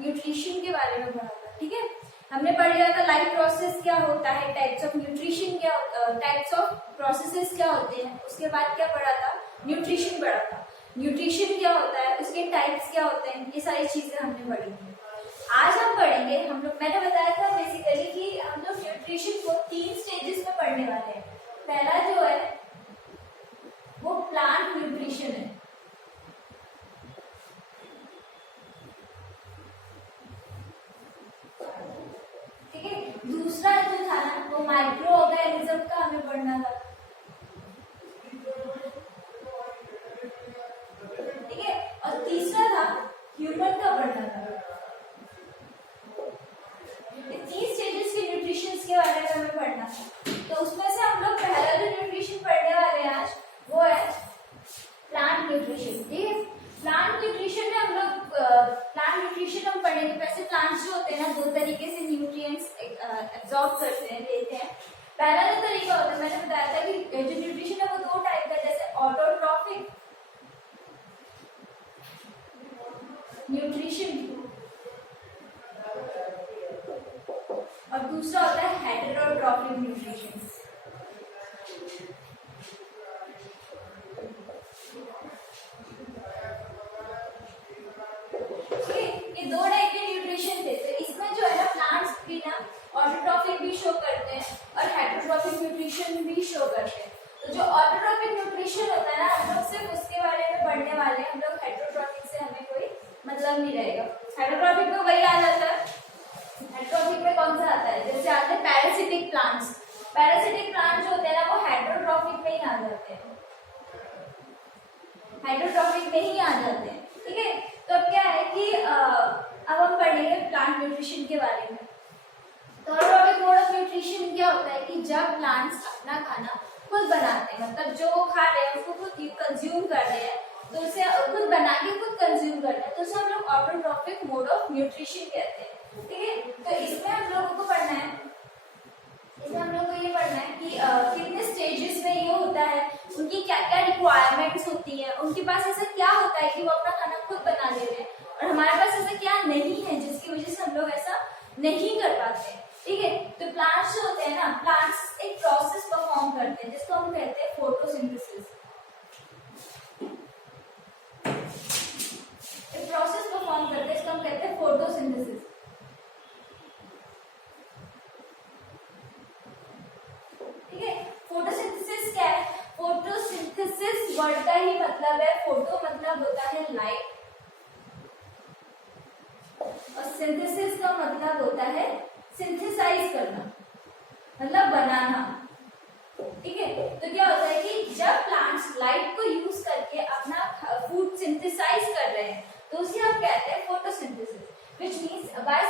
Nutrition के बारे में पढ़ा था, ठीक है। हमने पढ़ लिया था लाइफ प्रोसेस क्या होता है, टाइप्स ऑफ न्यूट्रिशन क्या, टाइप्स ऑफ प्रोसेसेस क्या होते हैं। उसके बाद क्या पढ़ा था, न्यूट्रिशन पढ़ा था। न्यूट्रिशन क्या होता है, उसके टाइप्स क्या होते हैं, ये सारी चीजें हमने पढ़ी थी। आज हम पढ़ेंगे, हम लोग मैंने बताया था बेसिकली कि हम लोग न्यूट्रिशन को 3 स्टेजेस में पढ़ने वाले हैं। पहला जो है वो प्लांट न्यूट्रिशन है, ठीक है। दूसरा जो था ना वो माइक्रो ऑर्गेनिज्म का हमें पढ़ना था, ठीक है। और तीसरा था ह्यूमन का पढ़ना था। ये 3 स्टेजेस के न्यूट्रिशन के बारे में हमें पढ़ना था। तो उसमें से हम लोग पहला जो न्यूट्रिशन पढ़ने वाले हैं आज वो है प्लांट न्यूट्रिशन, ठीक है। प्लांट न्यूट्रिशन में हम लोग प्लांट न्यूट्रिशन हम पढ़ेंगे। वैसे प्लांट्स जो होते हैं ना 2 तरीके से न्यूट्रिएंट्स एब्जॉर्ब करते हैं, लेते हैं। पहला जो तरीका होता है, मैंने बताया था कि जो न्यूट्रिशन है वो 2 टाइप का, जैसे ऑटोट्रॉफिक न्यूट्रिशन और दूसरा होता है हेटेरोट्रॉफिक न्यूट्रिशन। ये 2 टाइप के न्यूट्रिशन थे। तो इसमें जो है ना प्लांट्स भी ना ऑटोट्रॉफिक भी शो करते हैं और हेटेरोट्रॉफिक न्यूट्रिशन भी शो करते हैं। तो जो ऑटोट्रॉफिक न्यूट्रिशन होता है ना, हम लोग सिर्फ उसके बारे में पढ़ने वाले हैं। हम लोग हेटेरोट्रॉफिक से हमें कोई मतलब नहीं रहेगा। हेटेरोट्रॉफिक में वही आ जाता है। हेटेरोट्रॉफिक में कौन सा आता है, जैसे आते हैं पैरासिटिक प्लांट्स। पैरासिटिक प्लांट जो होते हैं ना वो हेटेरोट्रॉफिक में ही आ जाते हैं, हेटेरोट्रॉफिक में ही आ जाते हैं, ठीक है। तो अब क्या है कि अब हम पढ़ेंगे प्लांट न्यूट्रिशन के बारे में। तो ऑटोट्रॉफिक मोड ऑफ न्यूट्रिशन क्या होता है कि जब प्लांट्स अपना खाना खुद बनाते हैं, मतलब जो वो खा रहे हैं उसको खुद कंज्यूम कर रहे हैं, तो उसे खुद बना के खुद कंज्यूम कर रहे हैं, तो उसे हम लोग ऑटोट्रॉफिक मोड ऑफ न्यूट्रिशन कहते हैं, ठीक है। तो इसमें हम लोगों को पढ़ना है, इसमें हम लोग को ये पढ़ना है कि कितने स्टेजेस में ये होता है, उनकी क्या क्या रिक्वायरमेंट्स होती है, उनके पास ऐसा क्या होता है कि वो अपना खाना खुद बना ले रहे हैं, और हमारे पास ऐसा क्या नहीं है जिसकी वजह से हम लोग ऐसा नहीं कर पाते, ठीक है। तो प्लांट्स जो होते हैं ना, प्लांट्स एक प्रोसेस परफॉर्म करते हैं जिसको हम कहते हैं फोटोसिंथेसिस। एक प्रोसेस परफॉर्म करते हैं, इसको हम कहते हैं फोटोसिंथेसिस, ठीक है। फोटोसिंथेसिस क्या है, फोटोसिंथेसिस वर्ड का ही मतलब है, फोटो मतलब होता है लाइट और सिंथेसिस का मतलब होता है सिंथेसाइज करना, मतलब बनाना, ठीक है। तो क्या होता है कि जब प्लांट्स लाइट को यूज करके अपना फूड सिंथेसाइज कर रहे हैं तो उसे हम कहते हैं photosynthesis, which means by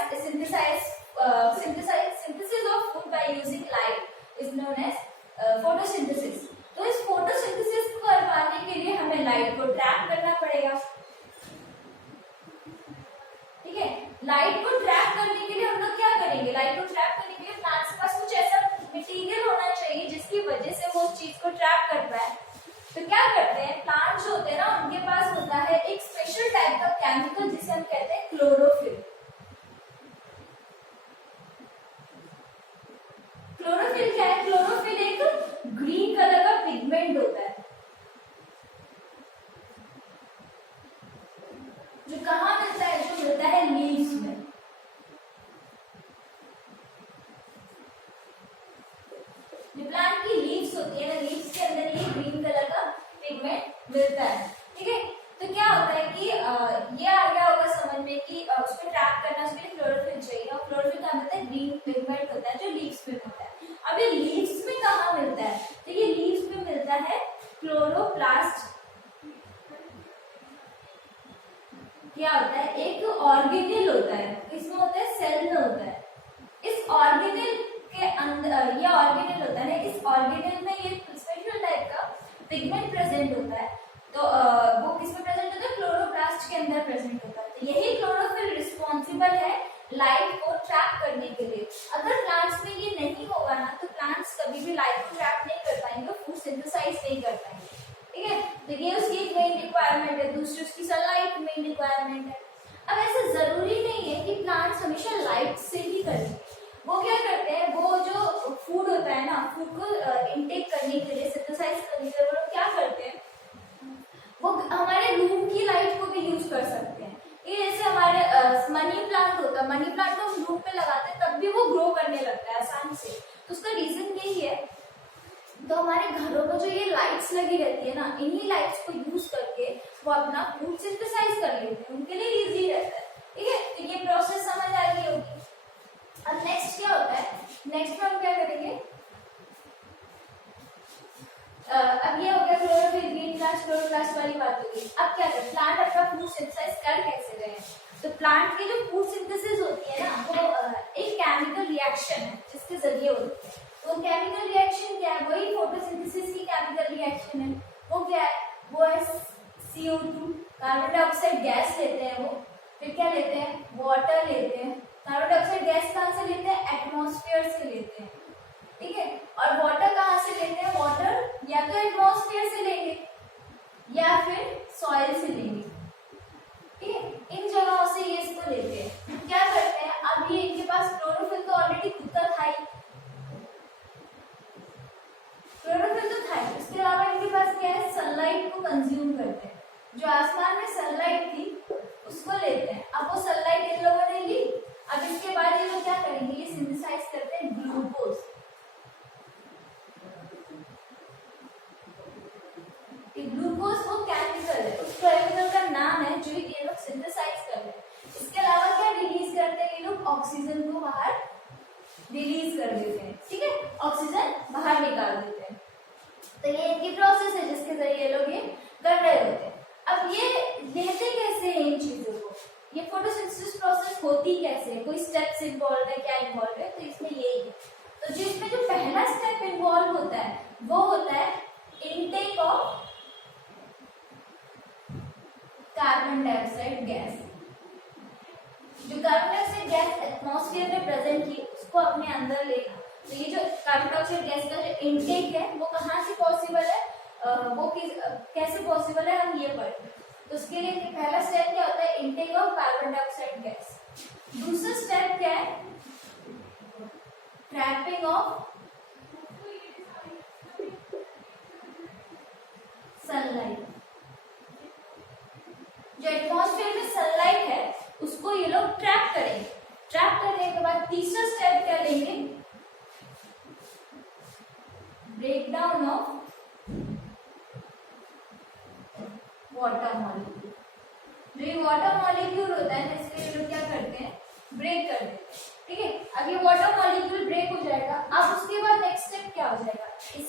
synthesis of food by using light is known as photosynthesis। तो इस फोटोसिंथेसिस को करवाने के लिए हमें लाइट को ट्रैप करना पड़ेगा, ठीक है। लाइट को ट्रैप करने के लिए हम लोग क्या करेंगे, लाइट को ट्रैप करने के लिए प्लांट्स के पास कुछ ऐसा मटेरियल होना चाहिए जिसकी वजह से वो उस चीज को ट्रैप कर पाए। तो क्या करते हैं प्लांट्स जो होते हैं ना, उनके पास होता है एक स्पेशल टाइप का केमिकल जिसे हम कहते हैं क्लोरोफिल। क्लोरोफिल क्या है, क्लोरोफिल एक ग्रीन कलर का पिगमेंट होता है जो कहाँ मिलता है, जो मिलता है लीव्स में। जो प्लांट की लीव्स होती है ना, लीव्स के अंदर ये ग्रीन कलर का पिगमेंट मिलता है, ठीक है। तो क्या होता है कि ये आ गया होगा समझ में कि उसको ट्रैप करना, उसके लिए क्लोरोफिल चाहिए, और क्लोरोफिल का मतलब ग्रीन पिगमेंट होता है जो लीव्स में मिलता है। अब ये लीव्स में कहाँ मिलता है, तो ये लीव्स में मिलता है क्लोरोप्लास्ट। क्या होता है, एक ऑर्गेनेल होता है, इसमें होता है सेल में होता है। इस ऑर्गेनेल के अंदर ये ऑर्गेनेल होता है, इस ऑर्गेनेल में ये स्पेशल टाइप का पिगमेंट प्रेजेंट होता है। तो वो किसमें प्रेजेंट होता है, क्लोरोप्लास्ट के अंदर प्रेजेंट होता है। तो यही क्लोरोफिल रिस्पॉन्सिबल है लाइट को ट्रैप करने के लिए। अगर प्लांट्स में ये नहीं होगा ना, तो प्लांट्स कभी भी लाइट को ट्रैप नहीं कर पाएंगे, फूड सिंथेसाइज नहीं कर पाएंगे, ठीक है। तो ये उसकी एक मेन रिक्वायरमेंट है। दूसरी उसकी सनलाइट मेन रिक्वायरमेंट है। अब ऐसा जरूरी नहीं है कि करने, वो क्या करते हैं, वो जो फूड होता है ना, फूड को इनटेक करने के लिए, सिंथेसाइज करने के लिए वो लोग क्या करते हैं, वो हमारे रूम की लाइट को भी यूज कर सकते हैं। ये जैसे हमारे मनी प्लांट होता है, मनी प्लांट को हम रूम पे लगाते हैं तब भी वो ग्रो करने लगता है आसानी से, तो उसका रीजन यही है। तो हमारे घरों में जो ये लाइट्स लगी रहती है ना, इन्हीं लाइट्स को यूज करके वो अपना फूड सिंथेसाइज कर लेते हैं, उनके लिए इजी रहता है। ठीक है, तो ये प्रोसेस समझ आ गई होगी। अब नेक्स्ट क्या होता है, नेक्स्ट में हम क्या करेंगे, अब ये हो गया क्लोरोफिल, ग्रीन प्लांट्स, क्लोरोप्लास्ट वाली बात होगी। अब क्या करें, प्लांट अपना फूड सिंथेसाइज कर कैसे रहे हैं, तो प्लांट की जो फूड सिंथेसिस होती है ना, वो एक केमिकल रिएक्शन है जिसके जरिए होती है। तो केमिकल रिएक्शन क्या है, वही फोटोसिंथेसिस की केमिकल रिएक्शन है। वो क्या है, वो है CO2, कार्बन डाइऑक्साइड गैस लेते हैं वो, फिर क्या लेते हैं, वाटर लेते हैं। कार्बन डाइऑक्साइड गैस कहाँ से लेते हैं, एटमॉस्फेयर से लेते हैं। ठीक है, और वाटर कहाँ से लेते हैं, वाटर या तो एटमॉस्फेयर से लेंगे या फिर सॉइल से लेंगे। ठीक है, इन जगहों से ये इसको लेते हैं। क्या करते हैं, अब ये इनके पास क्लोरोफिल तो ऑलरेडी खुद का था ही, क्लोरोफिल तो था ही, उसके अलावा इनके पास क्या है, सनलाइट को कंज्यूम करते हैं। जो आसमान में सनलाइट थी उसको लेते हैं। अब वो सनलाइट इन लोगों ने ली, अब इसके बाद ये लोग क्या करेंगे, ये सिंथेसाइज करते हैं ग्लूकोज। ग्लूकोज वो केमिकल है, उस केमिकल का नाम है जो ये लोग सिंथेसाइज कर रहे हैं। इसके अलावा क्या रिलीज करते हैं ये लोग, ऑक्सीजन को बाहर रिलीज कर देते हैं। ठीक है, ऑक्सीजन बाहर निकाल देते हैं। तो ये इनकी प्रोसेस है जिसके जरिए ये लोग ये कर रहे होते हैं। अब ये लेते कैसे हैं इन चीजों को, ये फोटोसिंथेसिस प्रोसेस होती कैसे है, कोई स्टेप्स इन्वॉल्व है, क्या इन्वॉल्व है, तो इसमें यही है। तो जो इसमें जो पहला स्टेप इन्वॉल्व होता है वो होता है intake of carbon dioxide gas. जो कार्बन डाइऑक्साइड गैस एटमॉस्फेयर में प्रेजेंट थी उसको अपने अंदर लेना। तो ये जो कार्बन डाइऑक्साइड गैस का जो इनटेक है वो कहाँ से पॉसिबल है, वो कैसे पॉसिबल है, हम ये पढ़ेंगे। तो उसके लिए पहला स्टेप क्या होता है, intake of carbon dioxide gas. दूसरा स्टेप क्या है, ट्रैपिंग ऑफ सनलाइट। जो एटमॉस्फेयर में सनलाइट है उसको ये लोग ट्रैप करेंगे। ट्रैप करने के बाद तीसरा स्टेप क्या लेंगे, ब्रेकडाउन ऑफ वाटर मॉलिक्यूल। जो ये वाटर मॉलिक्यूल होता है इसके ये लोग क्या करते हैं, ब्रेक कर देते हैं। ठीक है, अब ये वाटर मॉलिक्यूल ब्रेक हो जाएगा। अब उसके बाद नेक्स्ट स्टेप क्या हो जाएगा, इस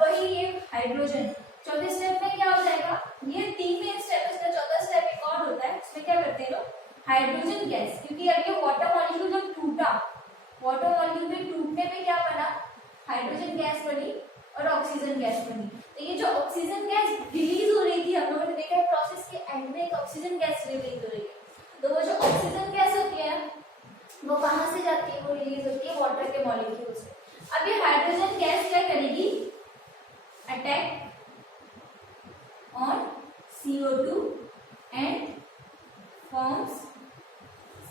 वही ये हाइड्रोजन। चौथे स्टेप में क्या हो जाएगा, ये तीन मेन स्टेप, इसका चौथा स्टेप एक और होता है, उसमें क्या करते हैं लोग, हाइड्रोजन गैस। क्योंकि अब ये वाटर मॉलिक्यूल जब टूटा, वाटर मॉलिक्यूल में टूटने पे क्या बना, हाइड्रोजन गैस बनी और ऑक्सीजन गैस बनी। तो ये जो ऑक्सीजन गैस रिलीज हो रही थी, हम लोगों ने देखा है प्रोसेस के एंड में एक ऑक्सीजन गैस रिलीज हो रही है। तो वो जो ऑक्सीजन गैस होती है वो कहाँ से जाती है, वो रिलीज होती है वाटर के मॉलिक्यूल से। अब ये हाइड्रोजन गैस क्या करेगी, attack on CO2 and forms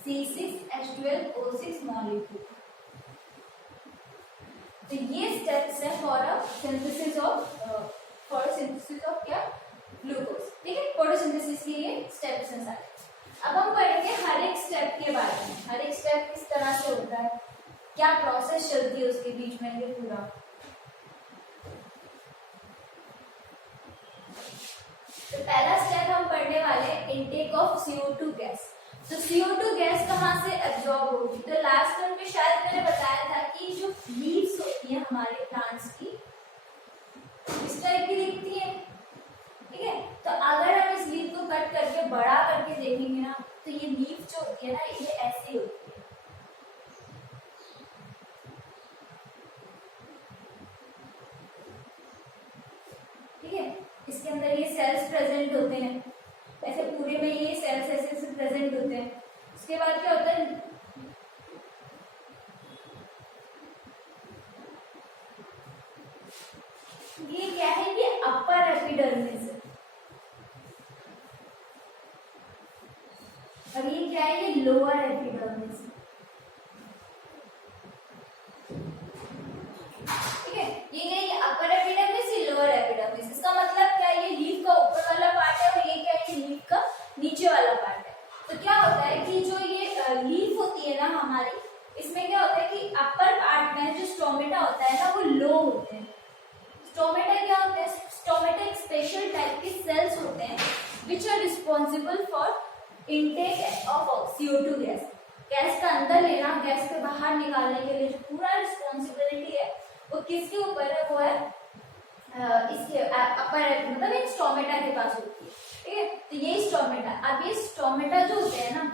C6H12O6 molecule। तो ये स्टेप्स है फॉर सिंथेसिस ऑफ क्या, ग्लूकोज। ठीक है, फोटोसिंथेसिस के ये स्टेप्स हैं सारे। अब हम पढ़ेंगे हर एक स्टेप के बारे में, हर एक स्टेप किस तरह से होता है, क्या प्रोसेस चलती है उसके बीच में, ये पूरा। तो पहला स्टेप हम पढ़ने वाले इनटेक ऑफ CO2 गैस। तो CO2 गैस कहाँ से एब्जॉर्ब होगी, तो लास्ट टाइम में शायद मैंने बताया था कि जो लीव्स होती है हमारे प्लांट्स की इस टाइप की दिखती है। ठीक है, तो अगर हम इस लीव को कट करके बड़ा करके देखेंगे ना, तो ये लीव जो होती है ना, ये ऐसी होती है। ठीक है, इसके अंदर ये सेल्स प्रेजेंट होते हैं, ऐसे पूरे में ये सेल्स ऐसे ऐसे प्रेजेंट होते हैं। उसके बाद क्या होता है, ये क्या है, ये अपर एपिडर्मिस है, और ये क्या है, ये लोअर एपिडर्मिस है। नीचे वाला पार्ट है। तो क्या होता है कि जो ये लीफ होती है ना हमारी, इसमें क्या होता है कि अपर पार्ट में जो स्टोमेटा होता है ना वो लो होते हैं। स्टोमेटा क्या होते हैं? स्टोमेटा एक स्पेशल टाइप के सेल्स होते हैं which are responsible for intake of CO2 gas. Gas का अंदर लेना, गैस के बाहर निकालने के लिए जो पूरा रिस्पॉन्सिबिलिटी है वो किसके ऊपर है? वो है इसके अपर, मतलब एक स्टोमेटा के पास होती है। ठीक है, तो ये स्टोमेटा, अब ये स्टोमेटा जो होते हैं ना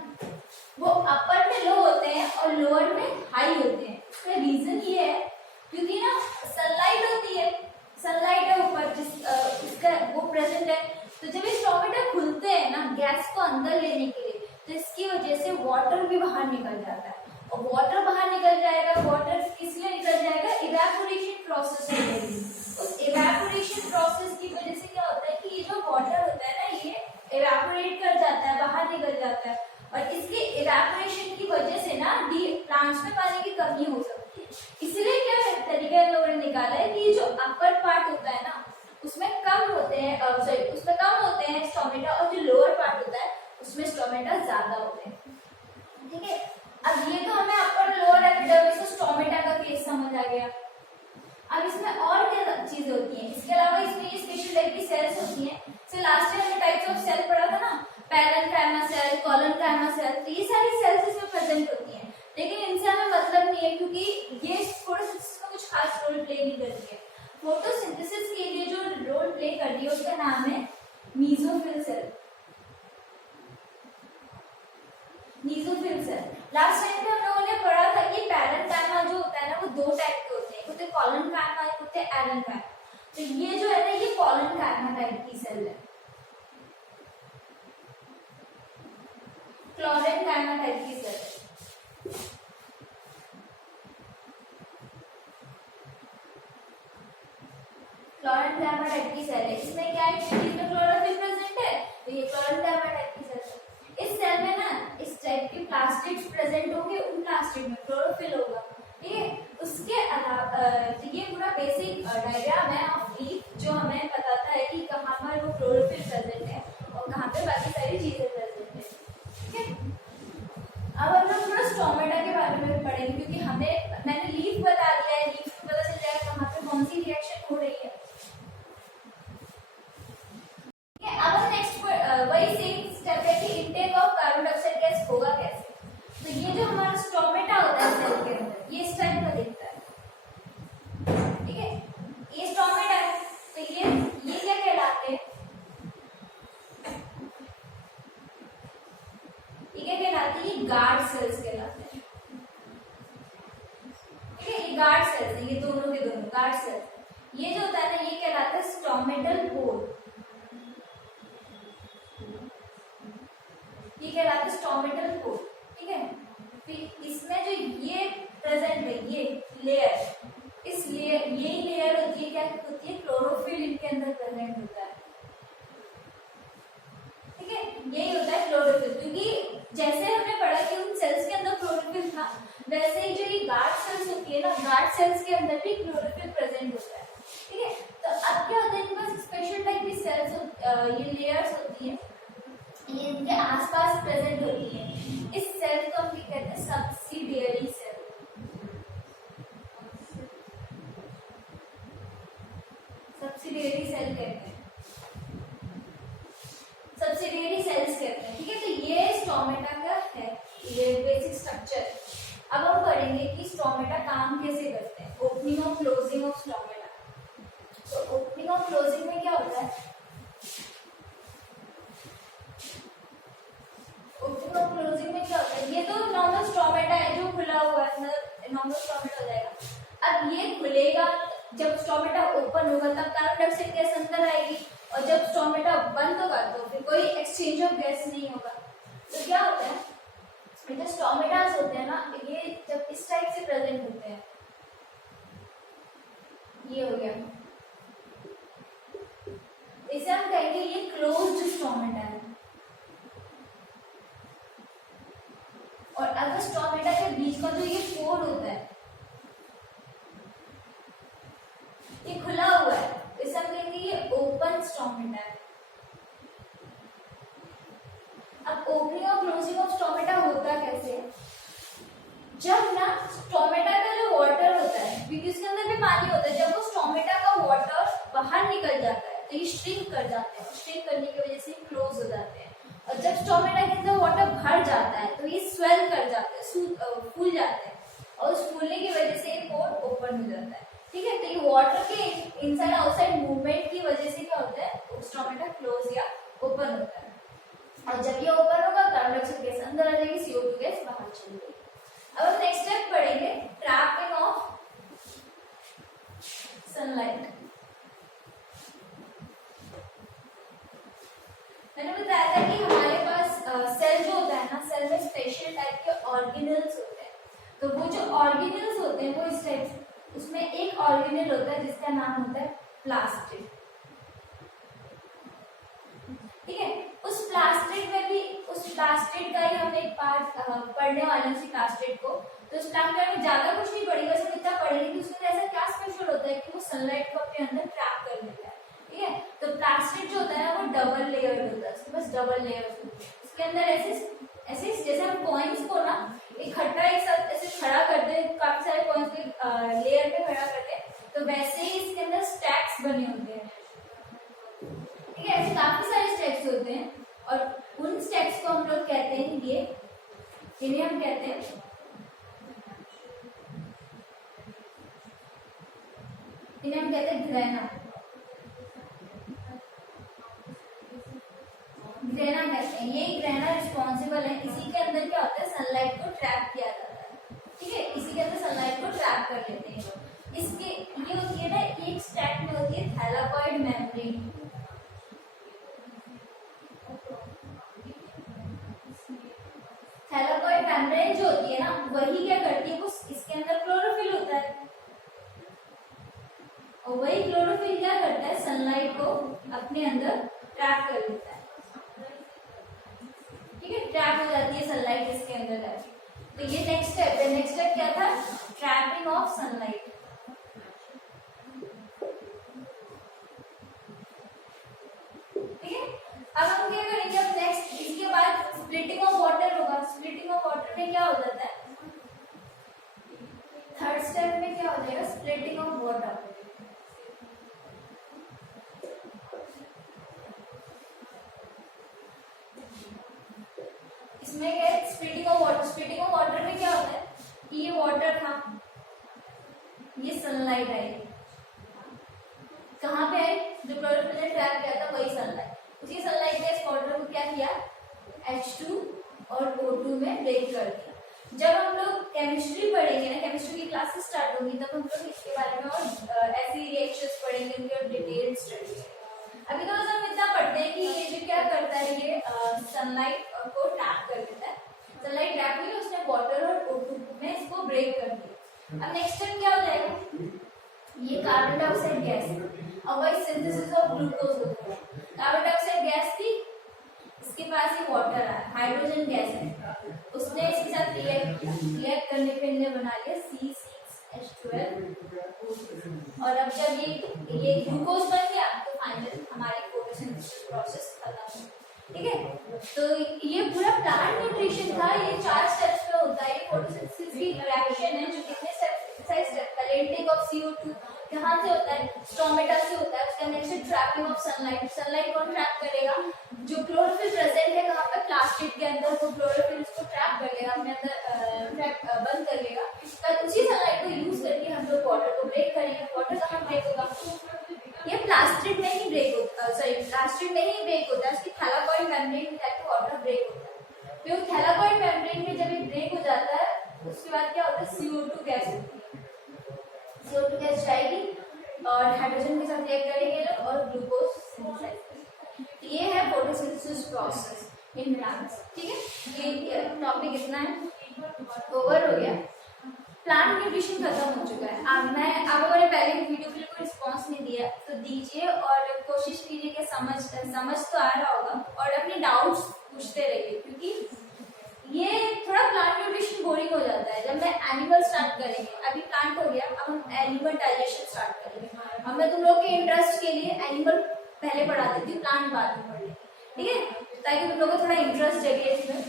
वो अपर में लो होते हैं और लोअर में हाई होते हैं। इसका रीजन ये है क्योंकि ना सनलाइट होती है, सनलाइट है ऊपर इसका वो प्रेजेंट है। तो जब ये स्टोमेटा खुलते हैं ना गैस को अंदर लेने के लिए, तो इसकी वजह से वाटर भी बाहर निकल जाता है, और वाटर बाहर निकल जाएगा। वाटर किस लिए निकल जाएगा? इवेपोरेशन प्रोसेस के लिए। उस इवेपोरेशन प्रोसेस की वजह से क्या होता है कि ये जो वाटर होता है ना ये इवेपोरेट कर जाता है, बाहर निकल जाता है, और इसके इवेपोरेशन की वजह से ना प्लांट्स में पानी की कमी हो सकती है। इसलिए क्या तरीका इन लोगों ने निकाला है कि जो अपर पार्ट होता है ना उसमें कम होते हैं, सॉरी उसमें कम होते हैं स्टोमेटा, और जो लोअर पार्ट होता है उसमें स्टोमेटा ज्यादा होते हैं। ठीक है, अब ये तो हमें अपर लोअर एपिडर्मिस और स्टोमेटा का केस समझ आ गया। अब इसमें और क्या चीजें होती हैं? इसके अलावा इसमें ये स्पेशल टाइप की सेल्स होती हैं। जैसे लास्ट ईयर हमने टाइप्स ऑफ सेल पढ़ा था ना, पैरेन्काइमा सेल, कोलोनकाइमा सेल, तो ये सारी सेल्स इसमें प्रेजेंट होती हैं, लेकिन इनसे हमें मतलब नहीं है क्योंकि ये फोटोसिंथेसिस में कुछ खास रोल प्ले नहीं करती है। फोटोसिंथेसिस के लिए जो रोल प्ले कर रही है उसका नाम है mesophyll cell. Mesophyll cell last time हम लोगों ने पढ़ा था कि पैरेन्काइमा जो होता है ना वो दो टाइप के होते हैं, एक होते हैं कोलोनकाइमा, एक होते हैं एरेन्काइमा। तो ये जो है ना ये कोलोनकाइमा टाइप की सेल है, क्लोरेनकाइमा टाइप की सेल है। क्लोरेनकाइमा टाइप की सेल है। इसमें क्या है कि इसमें क्लोरोफिल प्रेजेंट है, तो ये क्लोरेनकाइमा टाइप की सेल है। इस सेल में ना इस टाइप के प्लास्टिड्स प्रेजेंट होंगे, उन प्लास्टिड में क्लोरोफिल होगा। ठीक है, उसके अलावा तो ये पूरा बेसिक डायग्राम है ऑफ लीफ जो हमें बताता है कि कहाँ पर वो क्लोरोफिल प्रेजेंट है और कहाँ पे बाकी सारी चीजें प्रेजेंट है। ठीक है, अब हम लोग थोड़ा स्टोमेटा के बारे में पढ़ेंगे क्योंकि मैंने लीफ बता दिया है, लीफ में पता चल जाएगा कहाँ पे कौन सी रिएक्शन हो रही है। अब हम नेक्स्ट वही सेम स्टेप है कि intake of carbon dioxide gas होगा कैसे। तो ये जो हमारा स्टोमेटा होता है सेल के अंदर ये इस टाइप का दिखता है। ठीक है, ये स्टोमेटा है, तो ये क्या कहलाते हैं? ये क्या कहलाते हैं? ये गार्ड सेल्स कहलाते हैं। ठीक है, ये गार्ड सेल्स है, ये दोनों के दोनों गार्ड सेल्स। ये जो होता है ना ये कहलाता है स्टोमेटल पोर, ये कहलाता है स्टोमेटल पोर। ठीक है, फिर इसमें जो ये प्रेजेंट है ये लेयर, इस लेयर यही लेयर होती है, क्या होती है? क्लोरोफिल इनके अंदर प्रेजेंट होता है। ठीक है, यही होता है क्लोरोफिल, क्योंकि जैसे हमने पढ़ा कि उन सेल्स के अंदर क्लोरोफिल था वैसे ही जो ये गार्ड सेल्स होती है ना गार्ड सेल्स के अंदर भी क्लोरोफिल प्रेजेंट होता है। ठीक है, तो अब क्या होता है इनके पास स्पेशल टाइप की सेल्स ये लेयर्स होती है, ये इनके आसपास प्रेजेंट होती है। इस सेल को हम क्या कहते हैं? Subsidiary cell. सब्सिडियरी सेल कहते हैं, सब्सिडियरी सेल्स कहते हैं। ठीक है, तो ये स्टोमेटा का है ये बेसिक स्ट्रक्चर। अब हम पढ़ेंगे कि स्टोमेटा काम कैसे करते हैं, ओपनिंग और क्लोजिंग ऑफ स्टोमेटा। तो ओपनिंग और क्लोजिंग में क्या होता है? ओपनिंग और क्लोजिंग में क्या होता है? ये तो नॉर्मल स्टोमेटा है जो खुला हुआ है, मतलब नॉर्मल स्टोमेटा हो जाएगा। अब ये खुलेगा, जब स्टोमेटा ओपन होगा तब कार्बन डाइऑक्साइड गैस अंदर आएगी, और जब स्टोमेटा बंद होगा तो फिर कोई एक्सचेंज ऑफ गैस नहीं होगा। तो क्या होता है, जो स्टोमेटास होते हैं ना ये जब इस टाइप से प्रेजेंट होते हैं, ये हो गया, इसे हम कहेंगे ये क्लोज्ड स्टोमेटा है। और अगर स्टोमेटा के बीच का जो ये पोर होता है ये खुला हुआ है, इसे हम कहेंगे ये ओपन स्टोमेटा है। अब ओपनिंग और क्लोजिंग ऑफ स्टोमेटा होता कैसे है? जब ना स्टोमेटा का जो वाटर होता है, क्योंकि उसके अंदर भी पानी होता है, जब वो स्टोमेटा का वाटर बाहर निकल जाता है तो ये श्रिंक कर जाते हैं, श्रिंक करने की वजह से क्लोज हो जाते हैं। और जब स्टोमेटा के अंदर वाटर भर जाता है तो ये स्वेल कर जाते हैं, फूल जाते हैं, और उस फूलने की वजह से ये पोर ओपन हो जाता है। ठीक है, तो ये वाटर के इनसाइड आउटसाइड मूवमेंट की वजह से क्या होता है, स्टोमेटा क्लोज या ओपन होता है। और जब ये ओपन होगा कार्बन डाइऑक्साइड गैस अंदर आ जाएगी, CO2 गैस बाहर चली जाएगी। अब हम नेक्स्ट स्टेप पढ़ेंगे, ट्रैपिंग ऑफ सनलाइट। मैंने बताया था कि हमारे पास सेल जो होता है ना, सेल में स्पेशल टाइप के ऑर्गेनेल्स होते हैं। तो वो जो ऑर्गेनेल्स होते हैं वो इस टाइप, उसमें एक ऑर्गेनेल होता है जिसका नाम होता है प्लास्टिड। ठीक है, उस प्लास्टिड में भी, उस प्लास्टिड का ही हम एक पार्ट पढ़ने वाले हैं, उसी प्लास्टिड को। तो उस प्लास्टिड में ज्यादा कुछ नहीं पढ़ेगा, सिर्फ इतना पढ़ेंगे कि उसमें ऐसा क्या स्पेशल होता है कि वो सनलाइट को अपने अंदर ट्रैप कर लेता है। ठीक है, तो प्लास्टिड जो होता है ना वो डबल लेयर होता है, उसके पास डबल लेयर होती है। उसके अंदर ऐसे ऐसे जैसे हम कॉइन्स को ना इकट्ठा एक साथ ऐसे खड़ा करते हैं, काफी सारे कॉइन्स के लेयर पे खड़ा करते हैं, तो वैसे ही इसके अंदर स्टैक्स बने होते हैं। ठीक है, ऐसे काफी सारे स्टैक्स होते हैं, और उन स्टैक्स को हम लोग कहते हैं, ये इन्हें हम कहते हैं ग्रेना। ग्रेना कहते हैं, ये ग्रेना रिस्पॉन्सिबल है, इसी के अंदर क्या होता है, सनलाइट को ट्रैप किया जाता है। ठीक है, इसी के अंदर सनलाइट को ट्रैप कर लेते हैं। इसके ये होती है ना, एक स्टैक में होती है थैलाकॉइड मेम्ब्रेन। थैलाकॉइड मेम्ब्रेन जो होती है ना, वही क्या करती है, वो इसके अंदर क्लोरोफिल होता है, और वही क्लोरोफिल क्या करता है, सनलाइट को अपने अंदर ट्रैप कर लेता है। ठीक है, ट्रैप हो जाती है सनलाइट इसके अंदर जाके। तो ये नेक्स्ट स्टेप है। नेक्स्ट स्टेप क्या था, ट्रैपिंग ऑफ सनलाइट। ठीक है, अब हम क्या करेंगे, अब नेक्स्ट इसके बाद स्प्लिटिंग ऑफ वाटर होगा। स्प्लिटिंग ऑफ वाटर में क्या हो जाता है, थर्ड स्टेप में क्या हो जाएगा, स्प्लिटिंग ऑफ वाटर। इसमें क्या है, splitting of water. Splitting of water में क्या होता है कि ये वाटर था, ये सनलाइट आई, कहाँ पे है, जो क्लोरोफिल ने ट्रैप किया था वही सनलाइट। उसी सनलाइट ने इस वाटर को क्या किया, H2 और O2 में ब्रेक कर दिया। जब हम लोग केमिस्ट्री पढ़ेंगे ना, केमिस्ट्री की क्लासेस स्टार्ट होंगी, तब हम लोग इसके बारे में और ऐसे रिएक्शंस पढ़ेंगे, उनके और डिटेल स्टडी करेंगे। अभी तो हम इतना पढ़ते हैं कि ये जो क्या करता है, ये सनलाइट को ट्रैप कर देता है। सनलाइट ट्रैप हुई, उसने वाटर और O2 में इसको ब्रेक कर दिया। अब नेक्स्ट स्टेप क्या हो जाएगा, ये कार्बन डाइऑक्साइड गैस, अब वही सिंथेसिस ऑफ ग्लूकोज होता है। कार्बन डाइऑक्साइड गैस थी, इसके पास ही वाटर है, हाइड्रोजन गैस है, उसने इसके साथ रिएक्ट करने पे इन्हें बना लिया C6H12। और अब जब ये ग्लूकोज बन गया तो फाइनल हमारी फोटोसिंथेसिस प्रोसेस खत्म हो। ठीक है, तो ये पूरा प्लांट न्यूट्रिशन था, ये 4 स्टेप्स में होता है। ये फोटोसिंथेसिस की रिएक्शन है जो कितने स्टेप, पहले इनटेक ऑफ CO2 कहाँ से होता है, स्टोमेटा से होता है। उसका next trapping of sunlight. Sunlight कौन ट्रैप करेगा, जो क्लोरोफिल प्रेजेंट है कहाँ पर, प्लास्टिक के अंदर, वो क्लोरोफिल उसको ट्रैप कर लेगा, अपने अंदर ट्रैप बंद कर लेगा। तब उसी सनलाइट को यूज करके हम लोग वाटर को ब्रेक करेंगे। वाटर कहाँ ब्रेक होगा, ये प्लास्टिक में ही ब्रेक होता है, सॉरी प्लास्टिक में ही ब्रेक होता है, उसकी थैलाकॉइड मेम्ब्रेन में जाके वाटर ब्रेक होता है। फिर थैलाकॉइड मेम्ब्रेन में जब ये ब्रेक हो जाता है, उसके बाद क्या होता है, CO2 गैस होती है। CO2 गैस जाएगी और हाइड्रोजन के साथ रिएक्ट करेंगे लोग और ग्लूकोज सिंथेसाइज करेंगे। ये है फोटोसिंथेसिस प्रोसेस इन प्लांट्स। ठीक है, ये टॉपिक इतना है, ओवर हो गया। प्लांट न्यूट्रिशन खत्म हो चुका है। अब आप लोगों ने पहले की वीडियो के लिए कोई रिस्पॉन्स नहीं दिया तो दीजिए, और कोशिश कीजिए कि समझ तो आ रहा होगा, और अपने डाउट्स पूछते रहिए, क्योंकि ये थोड़ा प्लांट न्यूट्रिशन बोरिंग हो जाता है। जब मैं एनिमल स्टार्ट करेंगे, अभी प्लांट हो गया, अब हम एनिमल डाइजेशन स्टार्ट करेंगे। अब मैं तुम लोग के इंटरेस्ट के लिए एनिमल पहले पढ़ा देती हूँ, प्लांट बाद में पढ़ लेंगे। ठीक है, ताकि तुम लोगों को थोड़ा इंटरेस्ट जगे इसमें।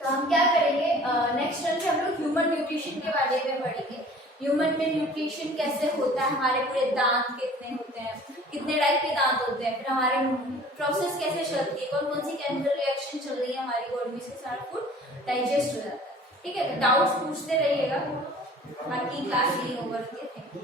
तो हम क्या करेंगे, नेक्स्ट टर्म से हम लोग ह्यूमन न्यूट्रिशन के बारे में पढ़ेंगे। ह्यूमन में न्यूट्रिशन कैसे होता है, हमारे पूरे दांत कितने होते हैं, कितने टाइप के दांत होते हैं, फिर हमारे प्रोसेस कैसे चलती है, कौन कौन सी केमिकल रिएक्शन चल रही है हमारी बॉडी में, इससे सारा फूड डाइजेस्ट हो जाता है। ठीक है, तो डाउट्स पूछते रहिएगा, बाकी क्लास यही ओवर होती है। Thank you.